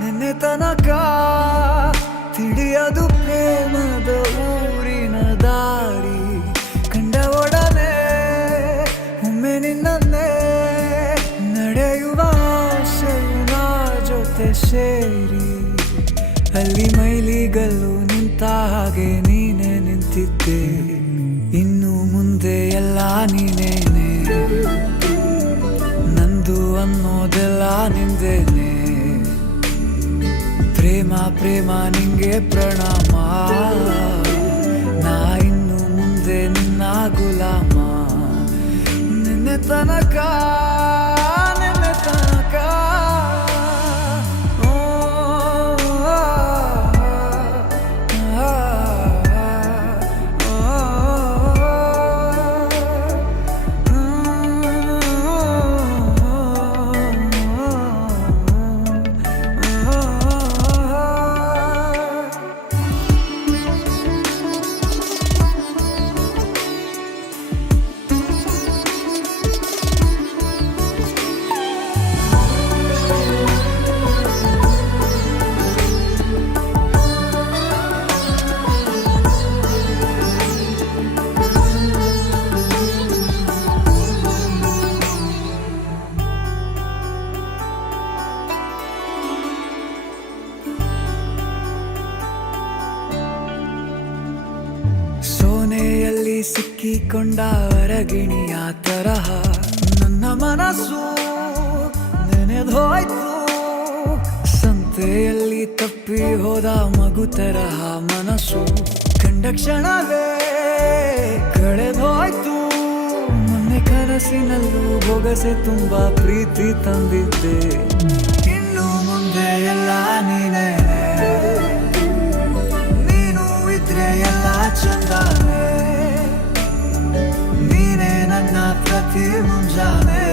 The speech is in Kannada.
ನಿನ್ನೆ ತನಕ ತಿಳಿಯದು ಪ್ರೇಮದ ಊರಿನ ದಾರಿ. ಕಂಡ ಒಡನೆ ಒಮ್ಮೆ ನಿನ್ನೇ ನಡೆಯುವ ಆಸೆಯ ಜೊತೆ ಸೇರಿ, ಅಲ್ಲಿ ಮೈಲಿಗಲ್ಲು ನಿಂತ ಹಾಗೆ ನೀನೆ ನಿಂತಿದ್ದೆ. ಇನ್ನು ಮುಂದೆ ಎಲ್ಲ ನೀನೇನೆ, ನಂದು ಅನ್ನೋದೆಲ್ಲ ನಿಂದೇನೆ. ಪ್ರೇಮ ಪ್ರೇಮ ನಿಂಗೆ ಪ್ರಣಾಮ, ನಾ ಇನ್ನು ಮುಂದೆ ನಿನ್ನ ಗುಲಾಮ. ನಿನ್ನೆ ತನಕ ಸೋನೆಯಲ್ಲಿ ಸಿಕ್ಕಿಕೊಂಡ ಅರಗಿಣಿಯ ತರಹ ನನ್ನ ಮನಸ್ಸು ನೆನೆದೋಯ್ತು. ಸಂತೆಯಲ್ಲಿ ತಪ್ಪಿ ಹೋದ ಮಗು ತರಹ ಮನಸ್ಸು ಕಂಡ ಕ್ಷಣವೇ ಕಳೆದೋಯ್ತು. ಮೊನ್ನೆ ಕನಸಿನಲ್ಲೂ ಬೊಗಸೆ ತುಂಬಾ ಪ್ರೀತಿ ತಂದಿದ್ದೆ. ಇನ್ನು ಮುಂದೆ ಎಲ್ಲ ನೀನೇ, ನೀನು ಇದ್ರೆ ಎಲ್ಲ ಚಂದಾನೆ. ನೀನೇ ನನ್ನ ಪ್ರತಿ ಮುಂಜಾನೆ.